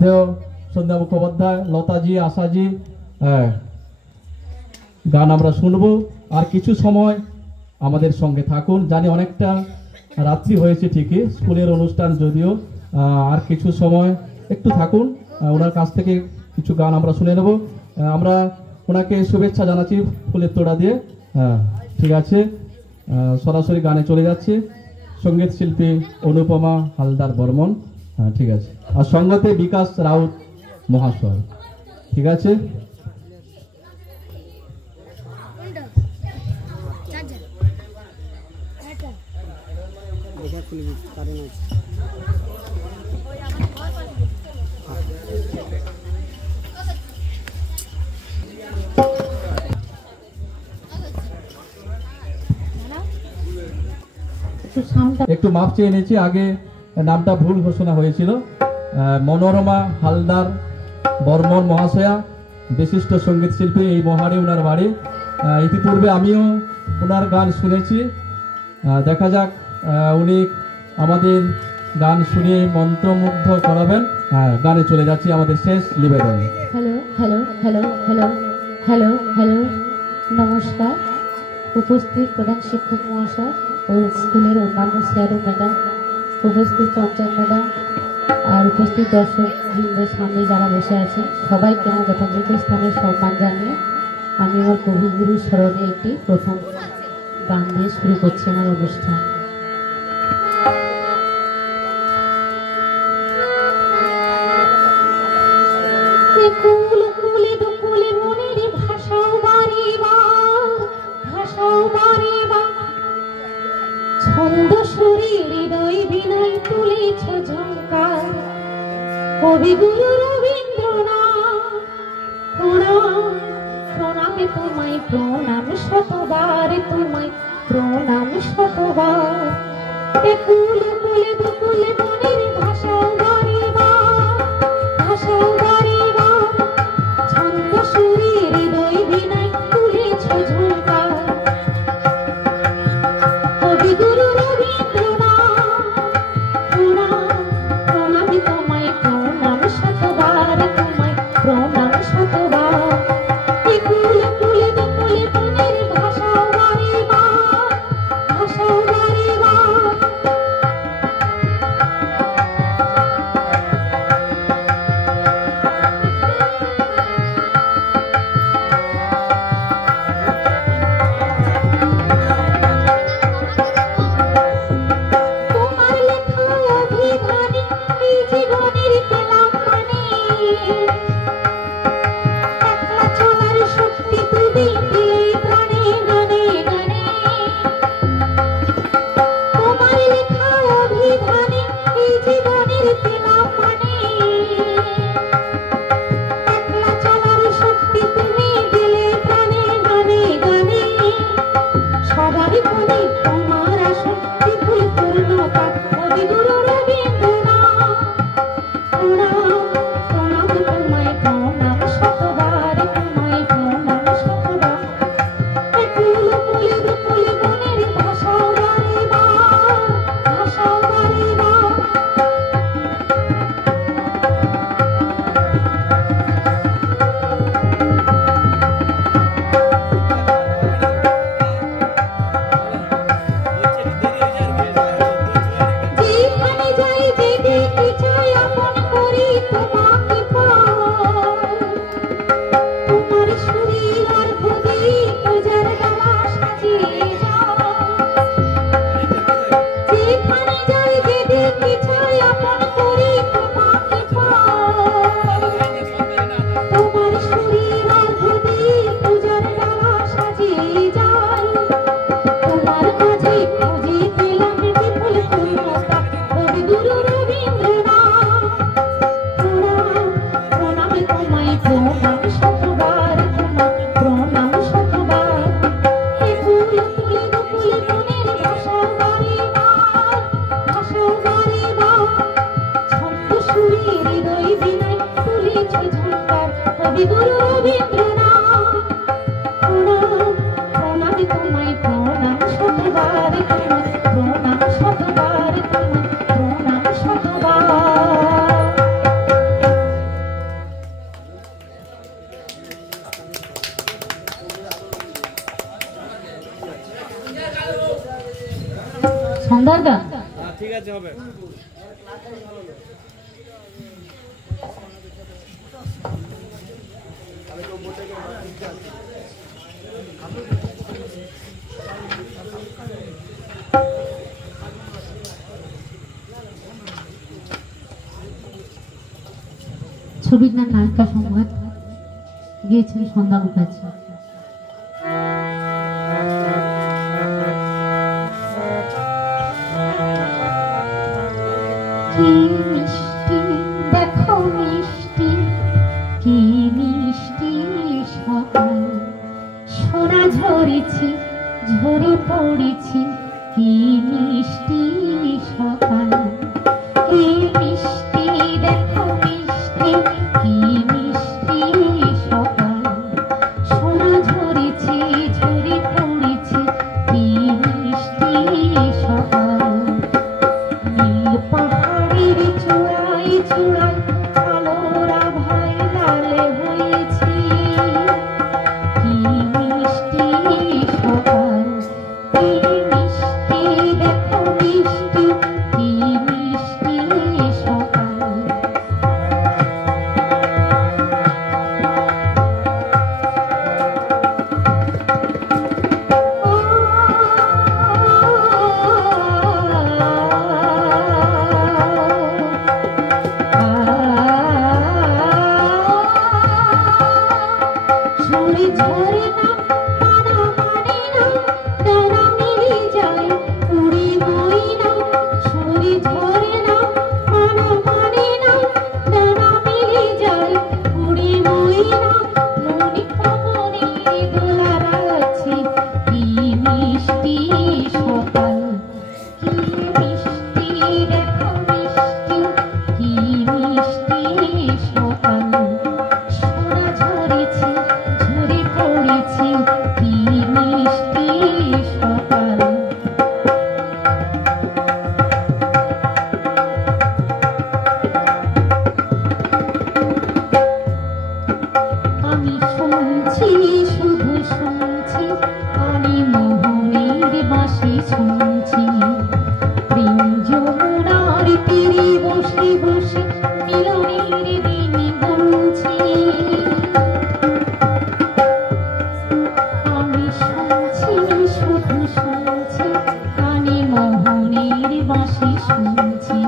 সন্ধ্যা মুখোপাধ্যায়, লতাজি, আশাজি গান আমরা শুনবো। আর কিছু সময় আমাদের সঙ্গে থাকুন। জানি অনেকটা রাত্রি হয়েছে ঠিকই, স্কুলের অনুষ্ঠান যদিও, আর কিছু সময় একটু থাকুন। ওনার কাছ থেকে কিছু গান আমরা শুনে নেব। আমরা ওনাকে শুভেচ্ছা জানাচ্ছি ফুলের তোড়া দিয়ে। ঠিক আছে, সরাসরি গানে চলে যাচ্ছে। সঙ্গীত শিল্পী অনুপমা হালদার বর্মন। ঠিক আছে, আর সঙ্গতে বিকাশ রাউত মহাশয়। ঠিক আছে, একটু মাপ চেয়ে নিয়েছি, আগে নামটা ভুল ঘোষণা হয়েছিল। মনোরমা হালদার বর্মন মহাশয়া, বিশিষ্ট সঙ্গীত শিল্পী, এই মহারে ওনার বাড়ি। ইতিপূর্বে আমিও ওনার গান শুনেছি। দেখা যাক উনি আমাদের গান শুনিয়ে মন্ত্রমুগ্ধ করাবেন। গানে চলে যাচ্ছি আমাদের শেষ নিবেদন। Hello hello hello hello hello hello নমস্কার। উপস্থিত প্রধান শিক্ষক মহাশয় ও স্কুলের অন্যান্য স্যার ও ম্যাডাম, উপস্থিত পঞ্চায়েত ম্যাডাম, আর উপস্থিত দর্শক বৃন্দের সামনে যারা বসে আছেন, সবাইকে আমার যথাযথ স্থানে সম্মান জানিয়ে আমি আমার কবিগুরু স্মরণে একটি প্রথম গান দিয়ে শুরু করছি আমার অনুষ্ঠান। ছন্দ সুরে হৃদয় বিনয় তুলেছ ঝঙ্কার, কবিগুরু রবীন্দ্রনাথ। প্রণাম প্রণামে তোমায়, প্রণাম শতবার তোমায়, প্রণাম শতবার। একুল কুলে দুকুলে মনের ভাষাও বাড়িবার, ভাষাও বাড়িবার। ছন্দ সুরে হৃদয় বিনয় তুলেছ ঝঙ্কার, কবিগুরু রবীন্দ্রনাথ। প্রণাম প্রণামে তোমায়, প্রণাম শতবার তোমায়, প্রণাম শতবার। একুল কুলে দুকুলে মনের ভাষাও বাড়িবার, ভাষাও বাড়িবার। তোমার লেখা অভিধানে এই জীবনের পেলাম মানে, একলা চলার শক্তি তুমি দিলে প্রাণে গানে গানে। তোমার লেখা অভিধানে এই জীবনের পেলাম মানে, একলা চলার শক্তি তুমি দিলে প্রাণে গানে গানে। সবার মনে তোমার আসন বিপুল পূর্ণতা, কবিগুরু রবীন্দ্রনাথ। প্রণাম প্রণাম তোমায়, প্রণাম শতবার তোমায়, প্রণাম শতবার। একুল কুলে দুকুলে মনের ভাষাও বাড়িবার, ভাষাও বাড়িবার। যেখানে যাই যেদিকে চাই আপন করি তোমাকে পাই, তোমার শরীর আর প্রতি পূজার ডালা সাজিয়ে যায়। যেখানে যাই যেদিকে চাই আপন করি তোমাকে পাই, তোমার শরীর আর প্রতি পূজার ডালা সাজিয়ে যায়। তোমার কাছে খুঁজে পেলাম বিপুল পূর্ণতা, কবিগুরু রবীন্দ্রনাথ। প্রণাম প্রণামে তোমায়, প্রণাম শতবার তোমায়, প্রণাম শতবার। একুল কুলে দুকুলে মনের ভাষাও বাড়িবার, ভাষাও বাড়িবার। ছন্দ সুরে হৃদয় বিনয় তুলেছ ঝঙ্কার, কবিগুরু রবীন্দ্রনাথ। প্রণাম প্রণামে তোমায়, প্রণাম শতবার তোমায়, প্রণাম শতবার তোমায়, প্রণাম শতবার। গেছে হবে। ছবির নাম নায়িকা সংবাদ, গিয়েছেন সন্ধ্যা মুখার্জি। কি মিষ্টি দেখো মিষ্টি, কি মিষ্টি সকাল, সোনা ঝরেছে ঝরে পড়েছে, কি মিষ্টি সকাল, কি মিষ্টি দেখো মিষ্টি, কি মিষ্টি সকাল, সোনা ঝরেছে ঝরে পড়েছে, কি মিষ্টি সকাল, নীল পাহাড়ের চূড়ায় চূড়ায় আলোরা ভাই লাল হয়েছে, কি মিষ্টি সকাল, কি মিষ্টি দেখো মিষ্টি, কি মিষ্টি সকাল। ঝরে ঝরে না মানা মানে না, ডানা মিলে যায় উড়ে ময়না, ঝরে ঝরে না মানা মানে না, ডানা মিলে যায় উড়ে ময়না, মনে কমরে দোলা রাখছে, কি মিষ্টি সকাল, কি মিষ্টি দেখো মিষ্টি, কি মিষ্টি সকাল, সোনা ঝরেছে ঝরে পড়েছে, কি মিষ্টি সকাল। আমি শুনছি শুধু শুনছি, আমি মোহনের বাঁশি শুনছি, প্রেম যমুনার তীরে বসে বসে মিলনের দিন গুনছি, আমি শুনছি শুধু শুনছি, কানে মোহনের বাঁশি শুনছি,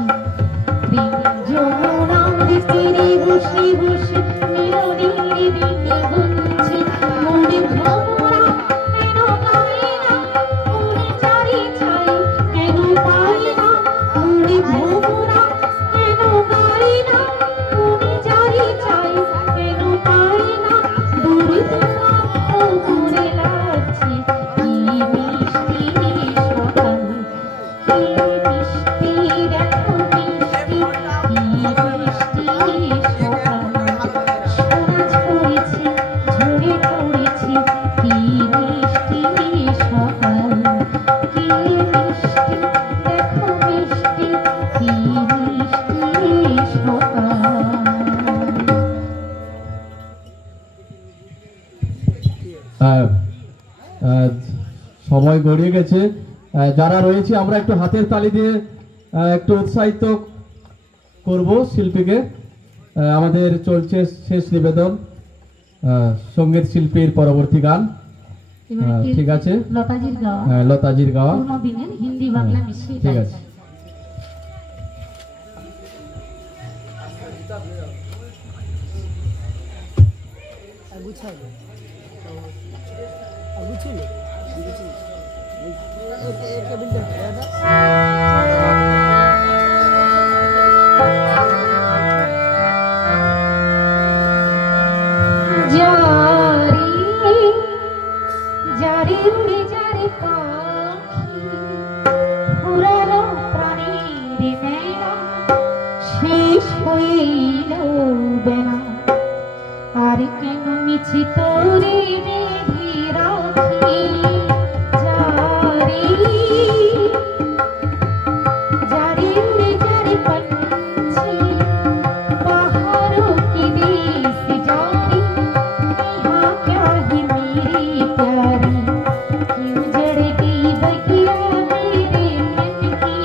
প্রেম যমুনার তীরে বসে বসে মিলনের দিন গুনছি, মনে ভ্রমরা কেন গাই না, মনে চারি চাই কেন পাই না, মনে ভ্রমরা কেন গাই না, মনে চারি চাই কেন পাই না, দূরে তোমার দূরে লাগছে, কি মিষ্টি সকাল, কি মিষ্টি দেখো মিষ্টি, কি মিষ্টি সকাল, সোনা ঝরেছে ঝরে পড়েছে, কি মিষ্টি সকাল, কি মিষ্টি দেখো মিষ্টি, কি মিষ্টি সকাল। সময় গড়িয়ে গেছে, যারা রয়েছে আমরা একটু হাতের তালি দিয়ে একটু উৎসাহিত করব শিল্পীকে। আমাদের চলছে শেষ নিবেদন, সঙ্গীত শিল্পীর পরবর্তী গান, এবারে ঠিক আছে, লতাজির গাওয়া, লতাজির গাওয়া, পুরোনো দিনের হিন্দি বাংলা মিশিয়ে ঠিক গাইছে। আছে। যারে যারে উড়ে যারে পাখি, ফুরালো প্রাণীর মেলা, শেষ হয়ে এলো বেলা, আর কেন মিছি তোরে বেঁধে রাখি, যারে যারে উড়ে যারে পাখি, पहाड़ों की देश जारी, यहाँ क्या है मेरी प्यारी, क्यों जड़ गई बगिया मेरे मन की,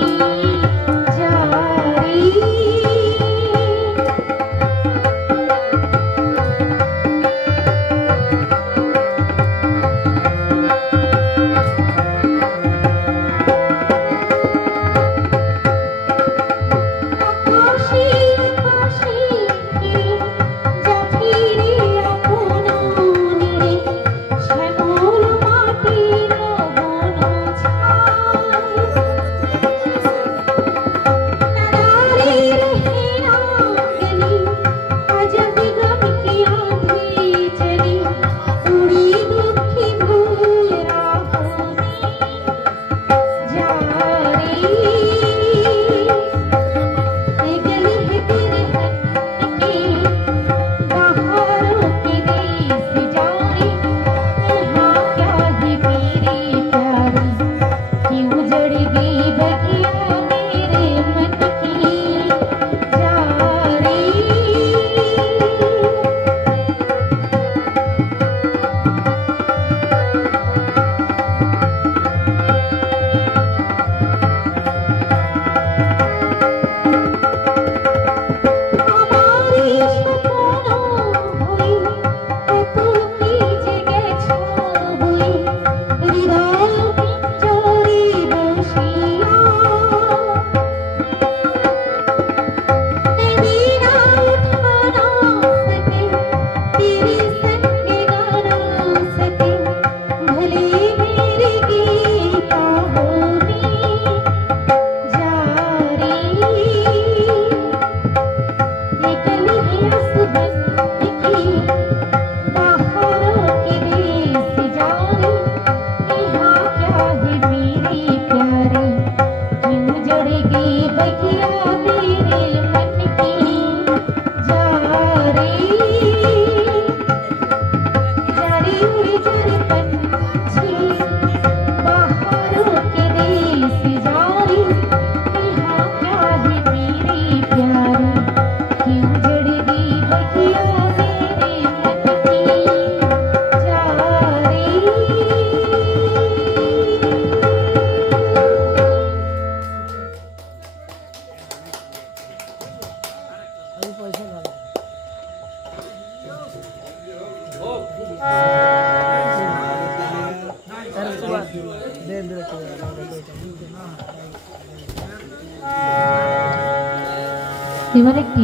এবার একটি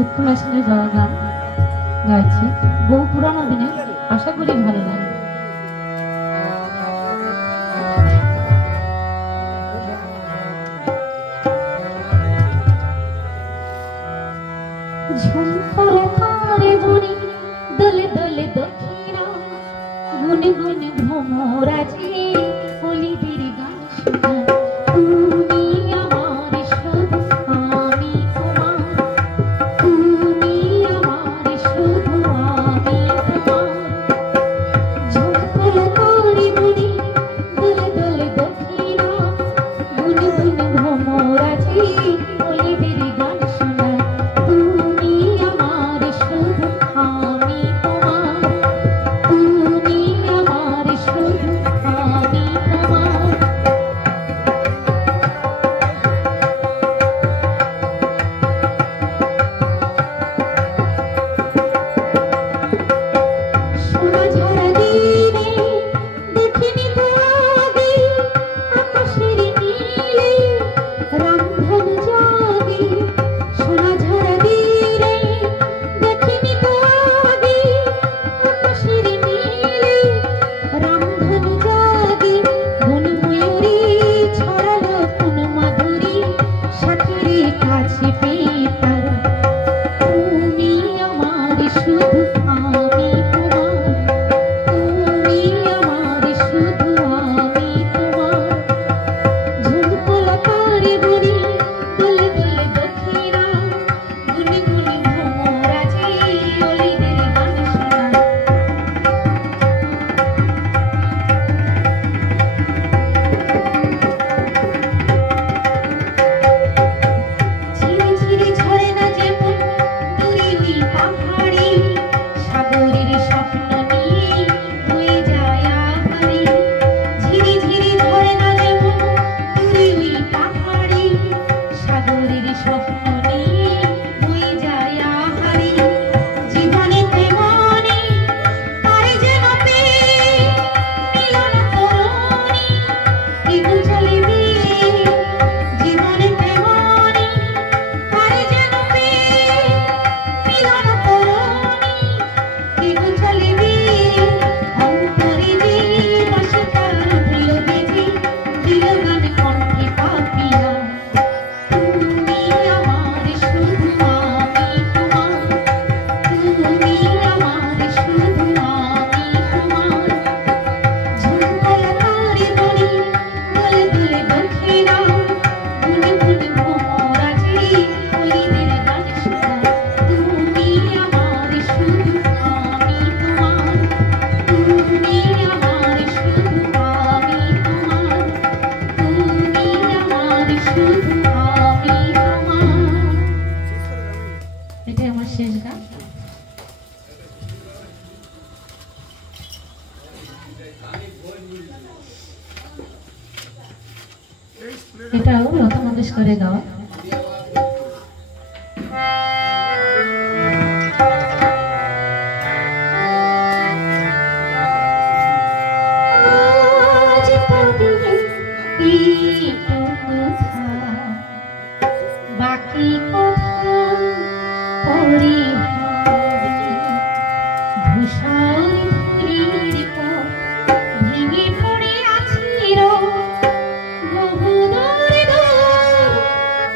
উত্তম আসনের গাওয়া গান গাইছি, বহু পুরানো দিনে, আশা করি ভালো লাগে। ঝুমকরে তারে বনি দলে দলে দক্ষিণা, গুনে গুনে ভ্রমরাজি অলিদের গান শোনা। তুমি আমার শুধু, আমি তোমার, তুমি আমার শুধু, আমি তোমার। ঝুমকরে তারে বনি দলে দলে দক্ষিণা, গুনে গুনে ভ্রমরাজি অলিদের গান শোনা। তুমি আমার শুধু, আমি তোমার, তুমি আমার শুধু, আমি তোমার। সোনা ঝরা দিনে দেখিনি তো আগে, আকাশের নীলে রামধনু জাগে। সোনা ঝরা দিনে দেখিনি তো আগে, আকাশের নীলে রামধনু জাগে। বন ময়ূরী ছড়ালো কোন মাধুরী, সাথীর কাছে পেয়ে তার। তুমি আমার শুধু, আমি তোমার, তুমি আমার শুধু, আমি তোমার। ঝুমকোলা তারে বনি দলে দলে দক্ষিণা, গুনে গুনে ভ্রমরাজি অলিদের গান শোনা। ঝিরি ঝিরি ঝরে না যেমন দূরে ওই পাহাড়ে, সাগরের স্বপ্ন নিয়ে বয়ে যায় আহারে। ঝিরি ঝিরি ঝরে না যেমন দূরে ওই পাহাড়ে, সাগরের স্বপ্ন নিয়ে বয়ে যায় আহারে। জীবনে তেমনি তারে যেন পেয়ে মিলন তরণী, কেন চলিবে। জীবনে তেমনি তারে যেন পেয়ে মিলন তরণী, কেন চলিবে। অন্তরে যে বাসে তার প্রিয় বেজে, দিল গান কণ্ঠে পাপিয়া। তুমি আমার শুধু, আমি তোমার, তুমি আমার শুধু, আমি তোমার। ঝুমকোলা তারে বনি দলে দলে দক্ষিণা, গুনে গুনে ভ্রমরাজি অলিদের গান শোনা। তুমি আমার শুধু, আমি তোমার, তুমি আমার শুধু, আমি তোমার, তুমি আমার শুধু, আমি তোমার। এটাই আমার শেষ গান। এটাও লতা মঙ্গেশকরের গাওয়া। আজ তবে এইটুকু থাক, বাকি কথা পরে হবে। ধূসর ধূলির পর ভেঙে পড়ে আছি বহু দূর দূর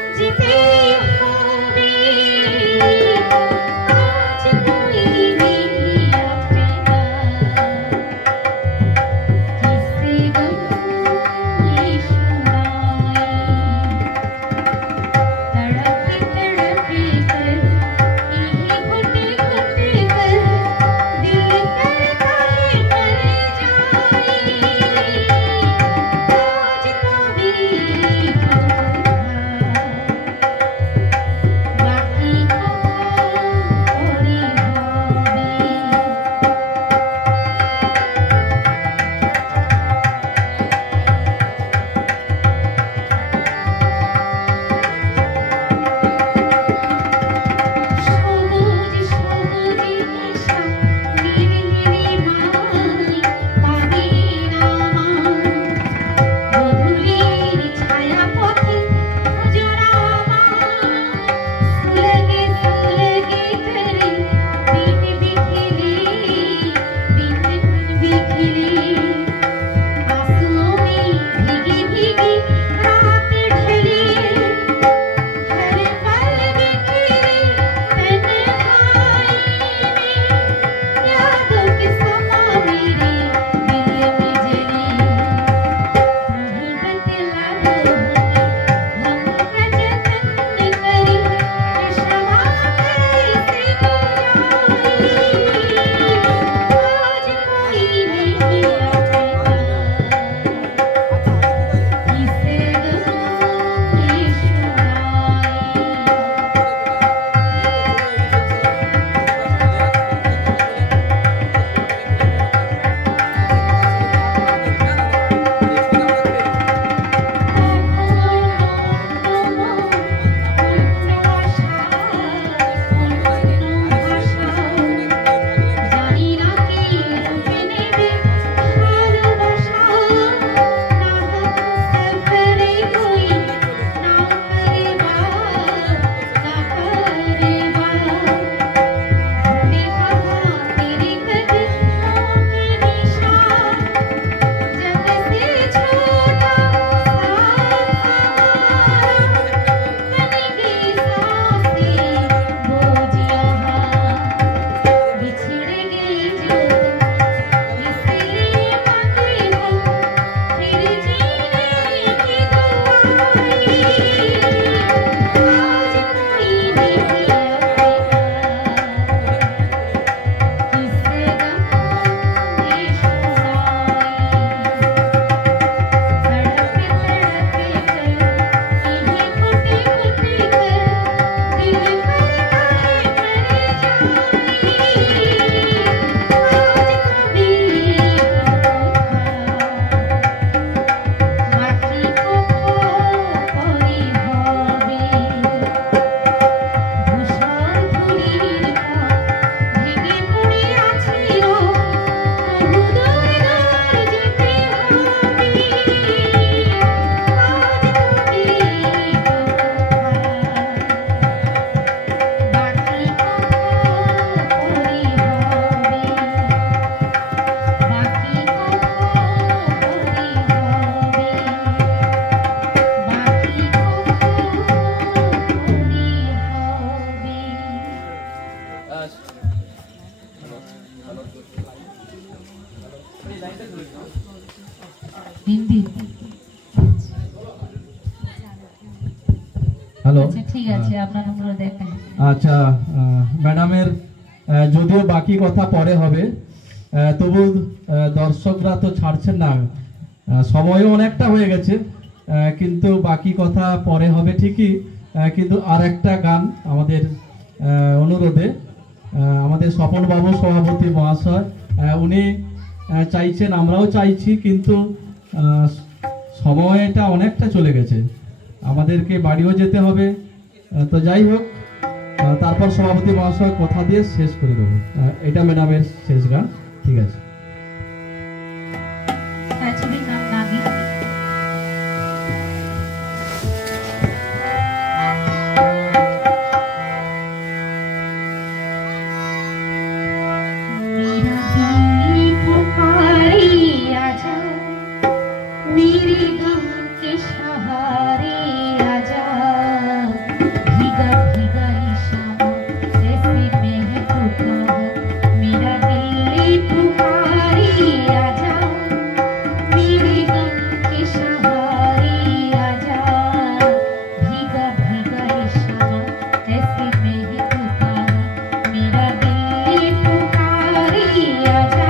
হিন্দি হ্যালো, আচ্ছা ঠিক আছে, আপনার নম্বর দেখেন। আচ্ছা, ম্যাডামের যদিও বাকি কথা পরে হবে, তবু দর্শকরা তো ছাড়ছেন না, সময়ও অনেকটা হয়ে গেছে, কিন্তু বাকি কথা পরে হবে ঠিকই, কিন্তু আর একটা গান আমাদের অনুরোধে আমাদের স্বপন বাবু সভাপতি মহাশয় উনি চাইছেন, আমরাও চাইছি, কিন্তু সময়টা অনেকটা চলে গেছে, আমাদেরকে বাড়িও যেতে হবে। তো যাই হোক, তারপর সভাপতি মহাশয় কথা দিয়ে শেষ করে দেবো। এটা ম্যাডামের শেষ গান, ঠিক আছে? ছবির নাম নাগিন। मेरे गम के सहारे आजा, भीगा भीगा शाम जैसे महकता मेरा दिल पुकारे आजा, मेरे गम के सहारे आजा, भीगा भीगा शाम जैसे महकता मेरा दिल पुकारे आजा।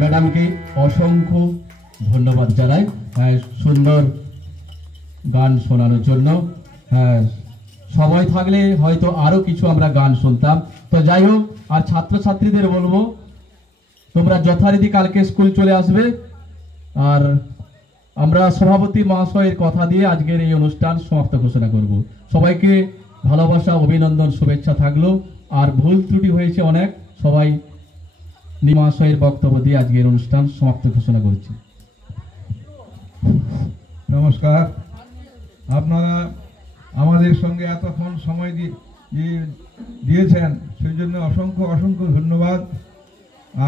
ম্যাডামকে অসংখ্য ধন্যবাদ জানাই সুন্দর গান শোনানোর জন্য। সময় থাকলে হয়তো আরো কিছু আমরা গান শুনতাম। তো যাই হোক, আর ছাত্রছাত্রীদের বলবো তোমরা যথারীতি কালকে স্কুল চলে আসবে। আর আমরা সভাপতি মহাশয়ের কথা দিয়ে আজকের এই অনুষ্ঠান সমাপ্ত ঘোষণা করব। সবাইকে ভালোবাসা, অভিনন্দন, শুভেচ্ছা থাকলো। আর ভুল ত্রুটি হয়েছে অনেক, সবাই মহাশয়ের বক্তব্য দিয়ে আজকের অনুষ্ঠান সমাপ্ত ঘোষণা করছি। নমস্কার, আপনারা আমাদের সঙ্গে এতক্ষণ সময় দিয়েছেন সেই জন্য অসংখ্য অসংখ্য ধন্যবাদ।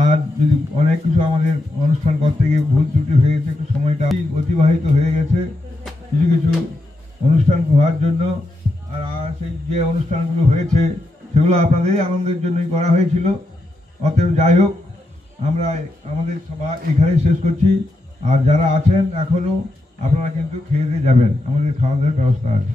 আর যদি অনেক কিছু আমাদের অনুষ্ঠান করতে গিয়ে ভুল ত্রুটি হয়ে গেছে, একটু সময়টা অতিবাহিত হয়ে গেছে কিছু কিছু অনুষ্ঠান হওয়ার জন্য। আর সেই যে অনুষ্ঠানগুলো হয়েছে সেগুলো আপনাদেরই আনন্দের জন্যই করা হয়েছিল। অতএব যাই হোক, আমরা আমাদের সভা এখানেই শেষ করছি। আর যারা আছেন এখনও, আপনারা কিন্তু খেয়ে দিয়ে যাবেন, আমাদের খাওয়া দাওয়ার ব্যবস্থা আছে।